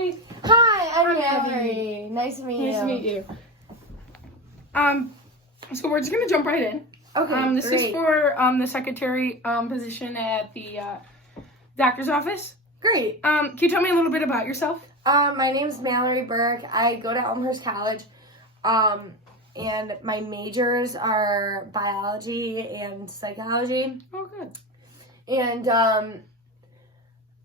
Hi. Hi, I'm Abby. Abby. Nice to meet you. Nice to meet you. So we're just gonna jump right in. Okay, This great. is for the secretary position at the doctor's office. Great. Can you tell me a little bit about yourself? My name is Mallory Burke. I go to Elmhurst College, and my majors are biology and psychology. Oh, good. And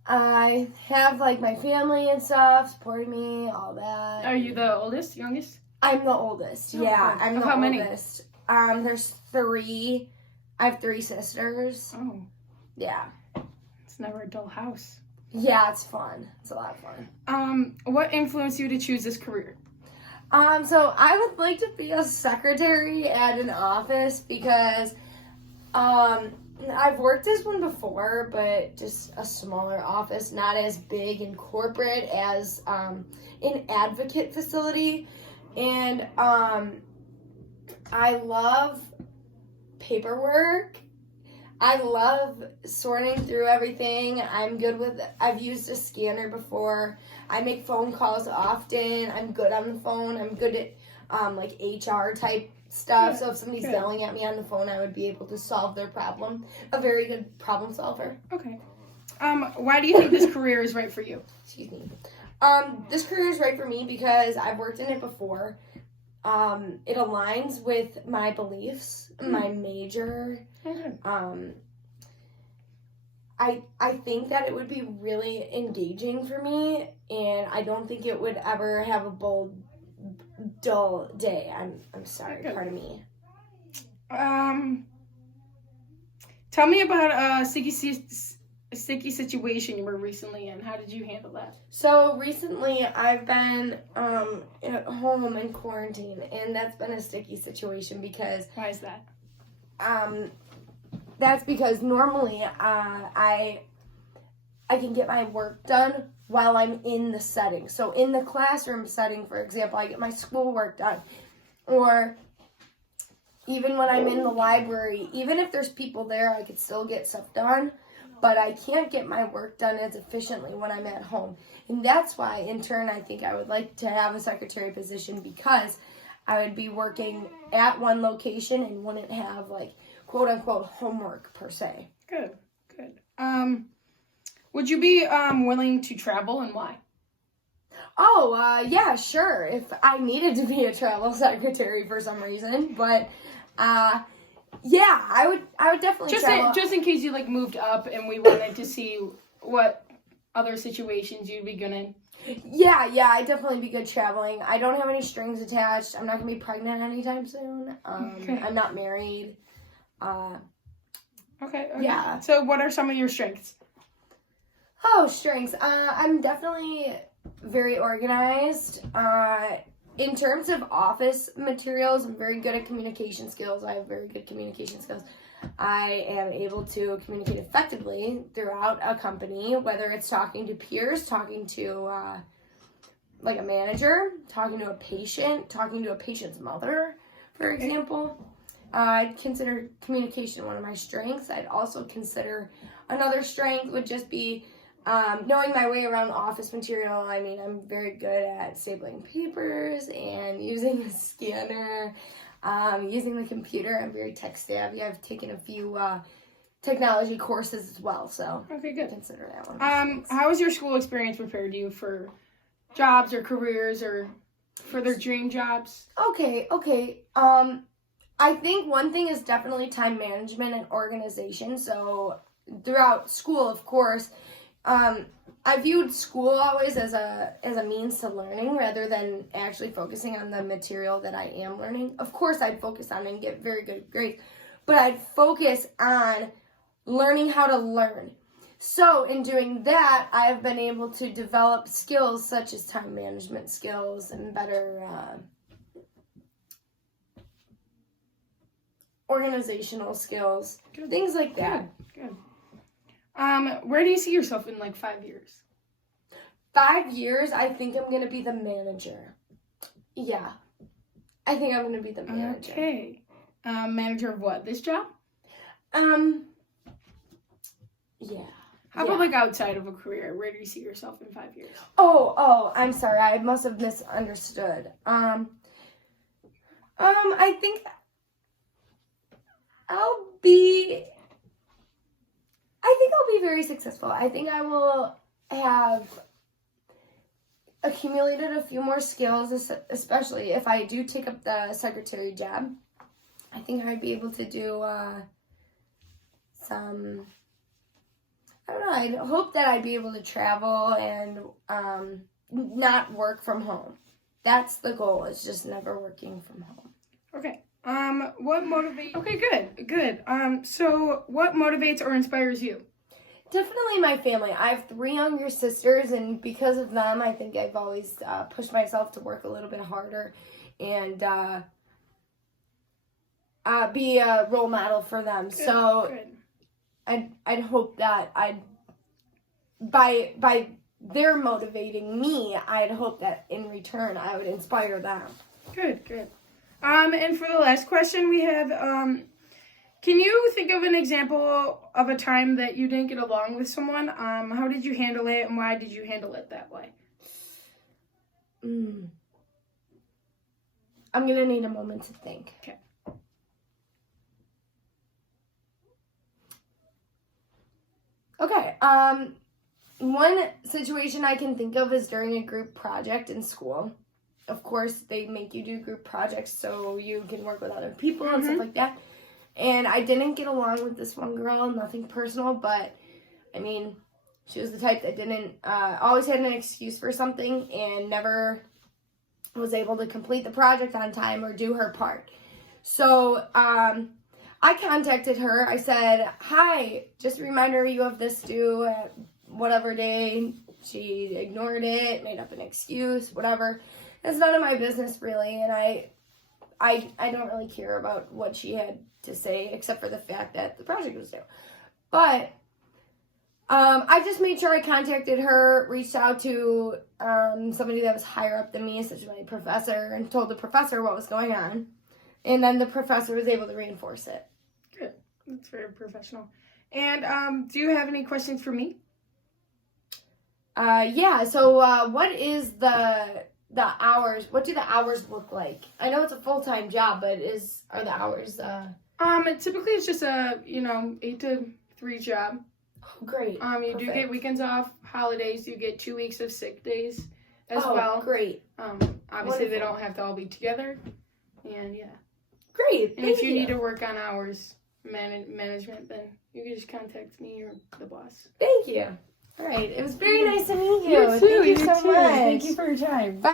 I have like my family and stuff supporting me, all that. Are you the oldest, youngest? I'm the oldest. Oh, Yeah, good. I'm the How many? oldest. There's 3. I have 3 sisters. Oh, Yeah. it's never a dull house. Yeah, it's fun. It's a lot of fun. What influenced you to choose this career? So I would like to be a secretary at an office because, I've worked as one before, but just a smaller office, not as big and corporate as, an advocate facility. And, I love paperwork. I love sorting through everything. I've used a scanner before. I make phone calls often. I'm good on the phone. I'm good at like HR type stuff. Good. So if somebody's Good. yelling at me on the phone, I would be able to solve their problem. A very good problem solver. Okay. Why do you think this career is right for you? Excuse me. This career is right for me because I've worked in it before. It aligns with my beliefs, my major. Okay. I think that it would be really engaging for me, and I don't think it would ever have a dull day. I'm sorry, Good. pardon me. Tell me about a sticky situation you were recently in. How did you handle that? So recently I've been at home in quarantine, and that's been a sticky situation because Why is that? that's because normally I can get my work done while I'm in the setting. So in the classroom setting, for example, I get my schoolwork done. Or even when I'm in the library, even if there's people there, I could still get stuff done. But I can't get my work done as efficiently when I'm at home. And that's why, in turn, I think I would like to have a secretary position because I would be working at one location and wouldn't have, like, quote-unquote homework per se. Good. Would you be willing to travel, and why? Oh, yeah, sure, if I needed to be a travel secretary for some reason. But, yeah, I would definitely travel. Just in case you, like, moved up and we wanted to see what other situations you'd be good in. Yeah, I'd definitely be good traveling. I don't have any strings attached. I'm not going to be pregnant anytime soon. Okay. I'm not married. Okay. Yeah. So what are some of your strengths? Oh, strengths. I'm definitely very organized. In terms of office materials, I'm very good at communication skills. I have very good communication skills. I am able to communicate effectively throughout a company, whether it's talking to peers, talking to like a manager, talking to a patient's mother, for example. I'd consider communication one of my strengths. I'd also consider another strength would just be knowing my way around office material. I mean, I'm very good at stapling papers and using a scanner, using the computer. I'm very tech savvy. I've taken a few technology courses as well, so Okay, good. I consider that one. How has your school experience prepared you for jobs or careers or for their dream jobs? Okay. I think one thing is definitely time management and organization. So throughout school, of course, I viewed school always as a means to learning rather than actually focusing on the material that I am learning. Of course, I'd focus on and get very good grades, but I'd focus on learning how to learn. So in doing that, I've been able to develop skills such as time management skills and better organizational skills, things like that. Good. Where do you see yourself in like 5 years? 5 years, I think I'm going to be the manager. Yeah. I think I'm going to be the manager. Okay. Manager of what? This job? Yeah. How about like outside of a career? Where do you see yourself in 5 years? Oh, I'm sorry. I must have misunderstood. I think I'll be very successful. I think I will have accumulated a few more skills, especially if I do take up the secretary job. I think I'd be able to do some, I don't know, I hope that I'd be able to travel and not work from home. That's the goal, is just never working from home. Okay. What motivates? Okay, good. So what motivates or inspires you? Definitely my family. I have 3 younger sisters, and because of them, I think I've always pushed myself to work a little bit harder and be a role model for them. So I'd hope that by their motivating me, I'd hope that in return I would inspire them. Good. And for the last question we have, can you think of an example of a time that you didn't get along with someone? How did you handle it, and why did you handle it that way? I'm going to need a moment to think. Okay. Okay, one situation I can think of is during a group project in school. Of course, they make you do group projects so you can work with other people and stuff like that. And I didn't get along with this one girl, nothing personal, but, I mean, she was the type that didn't, always had an excuse for something and never was able to complete the project on time or do her part. So, I contacted her. I said, hi, just a reminder you have this due at whatever day. She ignored it, made up an excuse, whatever. It's none of my business, really, and I don't really care about what she had to say, except for the fact that the project was due. But I just made sure I contacted her, reached out to somebody that was higher up than me, such as my professor, and told the professor what was going on. And then the professor was able to reinforce it. Good. That's very professional. And do you have any questions for me? Yeah, so what is the hours? What do the hours look like? I know it's a full-time job, but are the hours Typically it's just a 8 to 3 job. Oh, great. You do get weekends off, holidays. You get 2 weeks of sick days as well. Great. Obviously Wonderful. They don't have to all be together, and yeah. Great. And if you need to work on hours management, then you can just contact me or the boss. Thank you. All right. It was very nice to meet you. You too. Thank you so much. Thank you for your time. Bye.